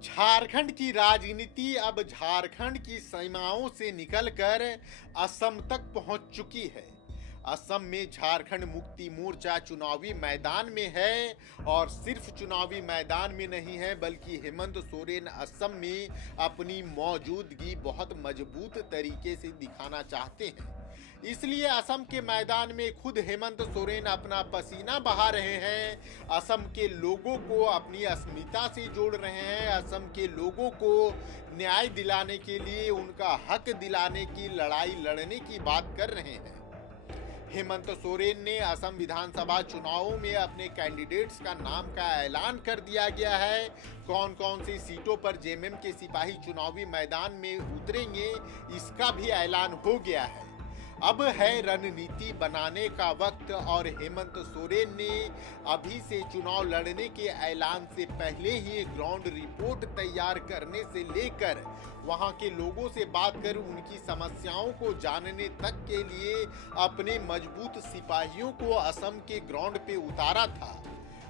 झारखंड की राजनीति अब झारखंड की सीमाओं से निकलकर असम तक पहुंच चुकी है। असम में झारखंड मुक्ति मोर्चा चुनावी मैदान में है और सिर्फ चुनावी मैदान में नहीं है बल्कि हेमंत सोरेन असम में अपनी मौजूदगी बहुत मजबूत तरीके से दिखाना चाहते हैं। इसलिए असम के मैदान में खुद हेमंत सोरेन अपना पसीना बहा रहे हैं। असम के लोगों को अपनी अस्मिता से जोड़ रहे हैं। असम के लोगों को न्याय दिलाने के लिए, उनका हक दिलाने की लड़ाई लड़ने की बात कर रहे हैं। हेमंत सोरेन ने असम विधानसभा चुनावों में अपने कैंडिडेट्स का नाम का ऐलान कर दिया गया है। कौन कौन सी सीटों पर जेएमएम के सिपाही चुनावी मैदान में उतरेंगे, इसका भी ऐलान हो गया है। अब है रणनीति बनाने का वक्त और हेमंत सोरेन ने अभी से चुनाव लड़ने के ऐलान से पहले ही ग्राउंड रिपोर्ट तैयार करने से लेकर वहां के लोगों से बात कर उनकी समस्याओं को जानने तक के लिए अपने मजबूत सिपाहियों को असम के ग्राउंड पे उतारा था।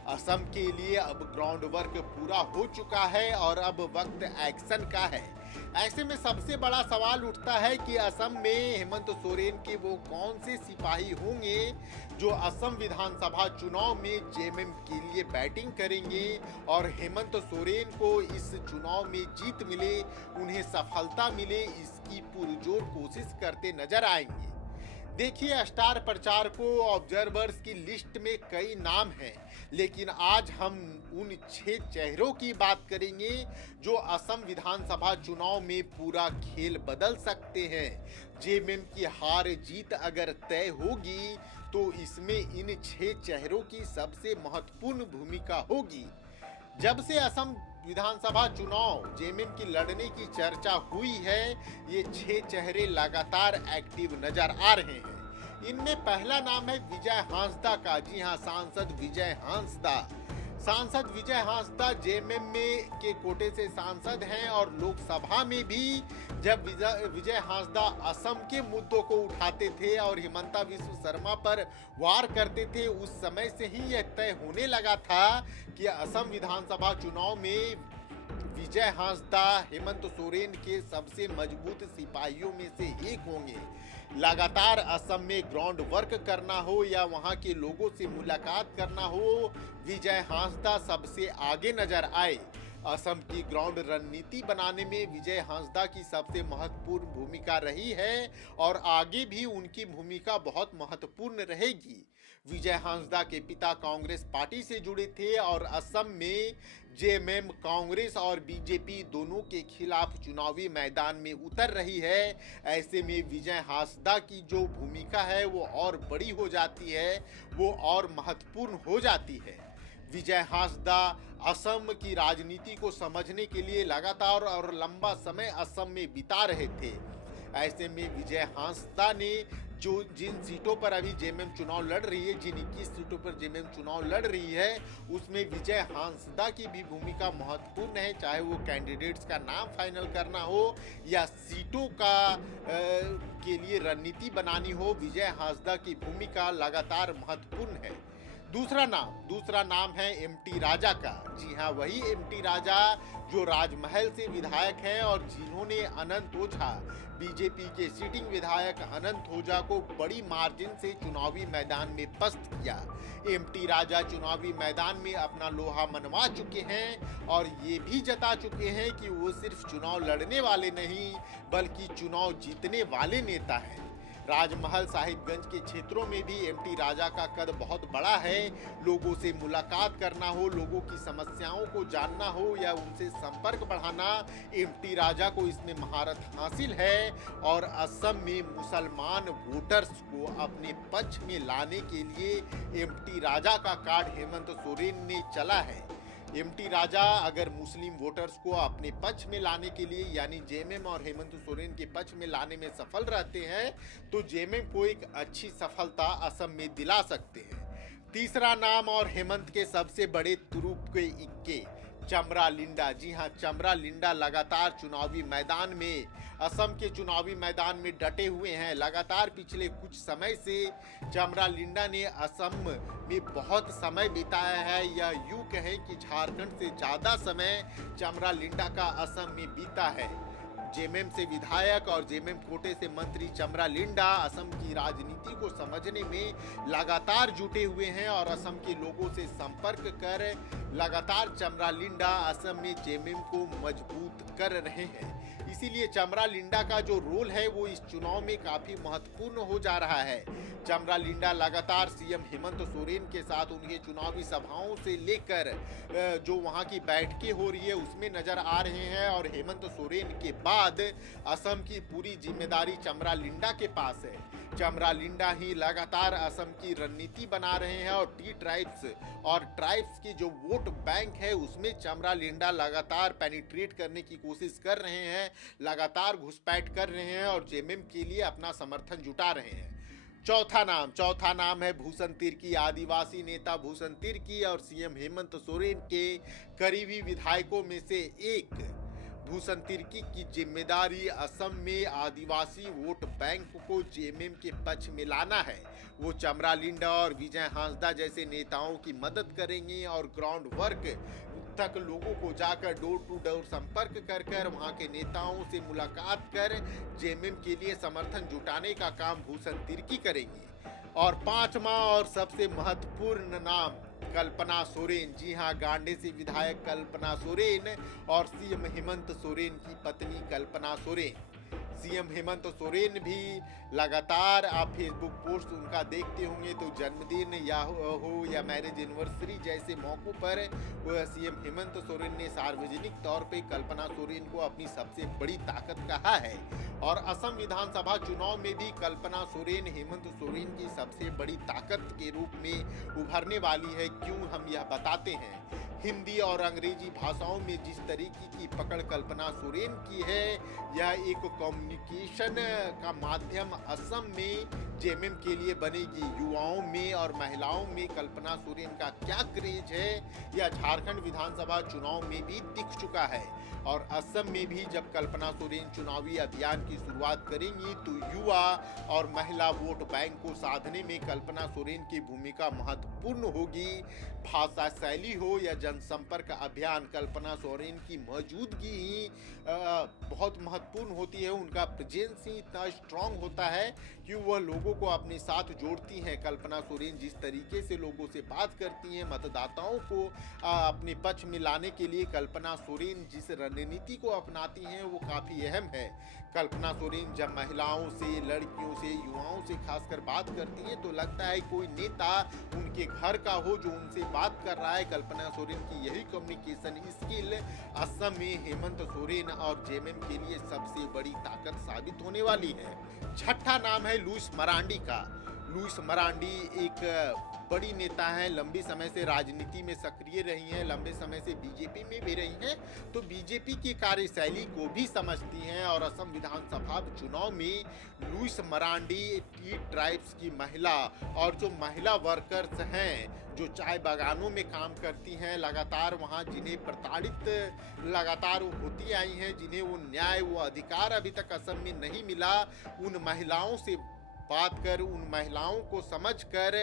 असम के लिए अब ग्राउंड वर्क पूरा हो चुका है और अब वक्त एक्शन का है। ऐसे में सबसे बड़ा सवाल उठता है कि असम में हेमंत सोरेन के वो कौन से सिपाही होंगे जो असम विधानसभा चुनाव में जेएमएम के लिए बैटिंग करेंगे और हेमंत सोरेन को इस चुनाव में जीत मिले, उन्हें सफलता मिले, इसकी पुरजोर कोशिश करते नजर आएंगे। देखिए, स्टार प्रचारकों ऑब्जर्वर्स की लिस्ट में कई नाम हैं, लेकिन आज हम उन 6 चेहरों की बात करेंगे जो असम विधानसभा चुनाव में पूरा खेल बदल सकते हैं। जेएमएम की हार जीत अगर तय होगी तो इसमें इन 6 चेहरों की सबसे महत्वपूर्ण भूमिका होगी। जब से असम विधानसभा चुनाव जेएमएम की लड़ने की चर्चा हुई है, ये 6 चेहरे लगातार एक्टिव नजर आ रहे हैं। इनमें पहला नाम है विजय हांसदा का। जी हां, सांसद विजय हांसदा। सांसद विजय हांसदा जेएमएम में के कोटे से सांसद हैं और लोकसभा में भी जब विजय हांसदा असम के मुद्दों को उठाते थे और हिमंता बिस्वा शर्मा पर वार करते थे, उस समय से ही यह तय होने लगा था कि असम विधानसभा चुनाव में विजय हांसदा हेमंत सोरेन के सबसे मजबूत सिपाहियों में से एक होंगे। लगातार असम में ग्राउंड वर्क करना हो या वहां के लोगों से मुलाकात करना हो, विजय हांसदा सबसे आगे नजर आए। असम की ग्राउंड रणनीति बनाने में विजय हांसदा की सबसे महत्वपूर्ण भूमिका रही है और आगे भी उनकी भूमिका बहुत महत्वपूर्ण रहेगी। विजय हांसदा के पिता कांग्रेस पार्टी से जुड़े थे और असम में जेएमएम कांग्रेस और बीजेपी दोनों के खिलाफ चुनावी मैदान में उतर रही है। ऐसे में विजय हांसदा की जो भूमिका है वो और बड़ी हो जाती है, वो और महत्वपूर्ण हो जाती है। विजय हांसदा असम की राजनीति को समझने के लिए लगातार और लंबा समय असम में बिता रहे थे। ऐसे में विजय हांसदा ने जिन सीटों पर अभी जेएमएम चुनाव लड़ रही है, जिन 21 सीटों पर जेएमएम चुनाव लड़ रही है, उसमें विजय हांसदा की भी भूमिका महत्वपूर्ण है। चाहे वो कैंडिडेट्स का नाम फाइनल करना हो या सीटों का के लिए रणनीति बनानी हो, विजय हांसदा की भूमिका लगातार महत्वपूर्ण है। दूसरा नाम है एमटी राजा का। जी हाँ, वही एमटी राजा जो राजमहल से विधायक हैं और जिन्होंने अनंत ओझा, बीजेपी के सिटिंग विधायक अनंत ओझा को बड़ी मार्जिन से चुनावी मैदान में पस्त किया। एमटी राजा चुनावी मैदान में अपना लोहा मनवा चुके हैं और ये भी जता चुके हैं कि वो सिर्फ चुनाव लड़ने वाले नहीं बल्कि चुनाव जीतने वाले नेता हैं। राजमहल साहिबगंज के क्षेत्रों में भी एमटी राजा का कद बहुत बड़ा है। लोगों से मुलाकात करना हो, लोगों की समस्याओं को जानना हो या उनसे संपर्क बढ़ाना, एमटी राजा को इसमें महारत हासिल है और असम में मुसलमान वोटर्स को अपने पक्ष में लाने के लिए एमटी राजा का कार्ड हेमंत सोरेन ने चला है। एमटी राजा अगर मुस्लिम वोटर्स को अपने पक्ष में लाने के लिए यानी जेएमएम और हेमंत सोरेन के पक्ष में लाने में सफल रहते हैं तो जेएमएम को एक अच्छी सफलता असम में दिला सकते हैं। तीसरा नाम और हेमंत के सबसे बड़े तुरुप के इक्के। चमरा लिंडा, जी हां, चमरा लिंडा लगातार चुनावी मैदान में, असम के चुनावी मैदान में डटे हुए हैं। लगातार पिछले कुछ समय से चमरा लिंडा ने असम में बहुत समय बिताया है, या यूं कहें कि झारखंड से ज़्यादा समय चमरा लिंडा का असम में बीता है। जेएमएम से विधायक और जेएमएम कोटे से मंत्री चमरा लिंडा असम की राजनीति को समझने में लगातार जुटे हुए हैं और असम के लोगों से संपर्क कर लगातार चमरा लिंडा असम में जेएमएम को मजबूत कर रहे हैं। इसीलिए चमरा लिंडा का जो रोल है वो इस चुनाव में काफी महत्वपूर्ण हो जा रहा है। चमरा लिंडा लगातार सीएम हेमंत सोरेन के साथ उनके चुनावी सभाओं से लेकर जो वहां की बैठकें हो रही है उसमें नजर आ रहे हैं, और हेमंत सोरेन के बाद असम की पूरी जिम्मेदारी चमरा लिंडा के पास है। चमरा लिंडा ही लगातार असम की रणनीति बना रहे हैं और टी ट्राइब्स और ट्राइब्स की जो वोट बैंक है उसमें चमरा लिंडा लगातार पेनिट्रेट करने की कोशिश कर रहे हैं, लगातार घुसपैठ कर रहे हैं और जेएमएम के लिए अपना समर्थन जुटा रहे हैं। चौथा नाम है भूषण तिर्की। आदिवासी नेता भूषण तिर्की और सीएम हेमंत सोरेन के करीबी विधायकों में से एक भूषण तिर्की की जिम्मेदारी असम में आदिवासी वोट बैंक को जेएमएम के पक्ष में लाना है। वो चमरा लिंडा और विजय हांसदा जैसे नेताओं की मदद करेंगे और ग्राउंड वर्क तक लोगों को जाकर डोर टू डोर संपर्क कर कर वहां के नेताओं से मुलाकात कर जेएमएम के लिए समर्थन जुटाने का काम भूषण तिर्की करेंगे। और पांचवा और सबसे महत्वपूर्ण नाम कल्पना सोरेन। जी हां, गांडे से विधायक कल्पना सोरेन और सीएम हेमंत सोरेन की पत्नी कल्पना सोरेन। सीएम हेमंत सोरेन भी लगातार आप फेसबुक पोस्ट उनका देखते होंगे तो जन्मदिन या मैरिज एनिवर्सरी जैसे मौकों पर सीएम हेमंत सोरेन ने सार्वजनिक तौर पे कल्पना सोरेन को अपनी सबसे बड़ी ताकत कहा है। और असम विधानसभा चुनाव में भी कल्पना सोरेन हेमंत सोरेन की सबसे बड़ी ताकत के रूप में उभरने वाली है। क्यों, हम यह बताते हैं। हिंदी और अंग्रेजी भाषाओं में जिस तरीके की पकड़ कल्पना सोरेन की है, यह एक कम्युनिकेशन का माध्यम असम में जेएमएम के लिए बनेगी। युवाओं में और महिलाओं में कल्पना सोरेन का क्या क्रेज है, यह झारखंड विधानसभा चुनाव में भी दिख चुका है। और असम में भी जब कल्पना सोरेन चुनावी अभियान की शुरुआत करेंगी तो युवा और महिला वोट बैंक को साधने में कल्पना सोरेन की भूमिका महत्वपूर्ण होगी। भाषा शैली हो या जनसंपर्क अभियान, कल्पना सोरेन की मौजूदगी ही बहुत महत्वपूर्ण होती है। उनका प्रेजेंस ही इतना स्ट्रांग होता है कि वह लोगों को अपने साथ जोड़ती हैं। कल्पना सोरेन जिस तरीके से लोगों से बात करती हैं, मतदाताओं को अपने पक्ष में लाने के लिए कल्पना सोरेन जिस रणनीति को अपनाती हैं वो काफ़ी अहम है। कल्पना सोरेन जब महिलाओं से, लड़कियों से, युवाओं से खासकर बात करती हैं तो लगता है कोई नेता उनके घर का हो जो उनसे बात कर रहा है। कल्पना सोरेन की यही कम्युनिकेशन स्किल असम में हेमंत सोरेन और जेएमएम के लिए सबसे बड़ी ताकत साबित होने वाली है। छठा नाम है लुइस मरांडी का। लुइस मरांडी एक बड़ी नेता हैं, लंबी समय से राजनीति में सक्रिय रही हैं, लंबे समय से बीजेपी में भी रही हैं, तो बीजेपी की कार्यशैली को भी समझती हैं। और असम विधानसभा चुनाव में लुइस मरांडी टी ट्राइब्स की महिला और जो महिला वर्कर्स हैं जो चाय बागानों में काम करती हैं, लगातार वहां जिन्हें प्रताड़ित लगातार होती आई हैं, जिन्हें वो न्याय, वो अधिकार अभी तक असम में नहीं मिला, उन महिलाओं से बात कर, उन महिलाओं को समझकर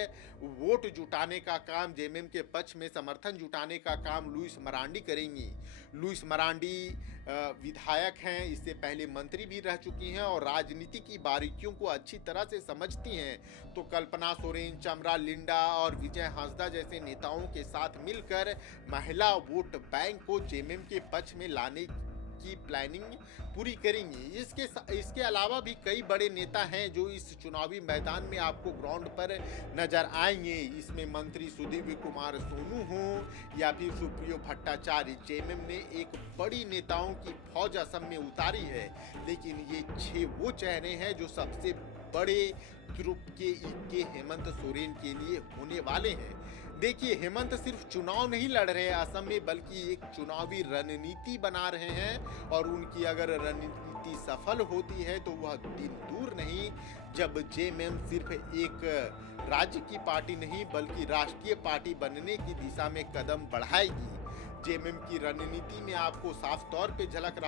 वोट जुटाने का काम, जेएमएम के पक्ष में समर्थन जुटाने का काम लुइस मरांडी करेंगी। लुइस मरांडी विधायक हैं, इससे पहले मंत्री भी रह चुकी हैं और राजनीति की बारीकियों को अच्छी तरह से समझती हैं। तो कल्पना सोरेन, चमरा लिंडा और विजय हांसदा जैसे नेताओं के साथ मिलकर महिला वोट बैंक को जेएमएम के पक्ष में लाने की प्लानिंग पूरी करेंगी। इसके अलावा भी कई बड़े नेता हैं जो इस चुनावी मैदान में आपको ग्राउंड पर नजर आएंगे। इसमें मंत्री सुदीव्य कुमार सोनू हो या फिर सुप्रियो भट्टाचार्य। जेएमएम ने एक बड़ी नेताओं की फौज असम में उतारी है, लेकिन ये 6 वो चेहरे हैं जो सबसे बड़े ग्रुप के हेमंत सोरेन के लिए होने वाले हैं। देखिए, हेमंत सिर्फ चुनाव नहीं लड़ रहे हैं असम में, बल्कि एक चुनावी रणनीति बना रहे हैं। और उनकी अगर रणनीति सफल होती है तो वह दिन दूर नहीं जब जेएमएम सिर्फ एक राज्य की पार्टी नहीं बल्कि राष्ट्रीय पार्टी बनने की दिशा में कदम बढ़ाएगी। जेएमएम की रणनीति में आपको साफ तौर पे झलक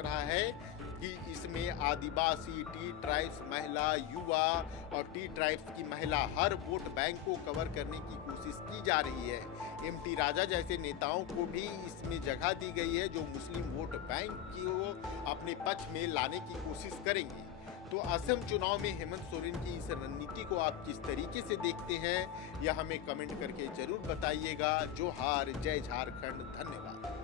रहा है कि इसमें आदिवासी, टी ट्राइब्स महिला, युवा और टी ट्राइब्स की महिला हर वोट बैंक को कवर करने की कोशिश की जा रही है। एमटी राजा जैसे नेताओं को भी इसमें जगह दी गई है जो मुस्लिम वोट बैंक को अपने पक्ष में लाने की कोशिश करेंगे। तो असम चुनाव में हेमंत सोरेन की इस रणनीति को आप किस तरीके से देखते हैं, यह हमें कमेंट करके जरूर बताइएगा। जोहार, जय झारखंड, धन्यवाद।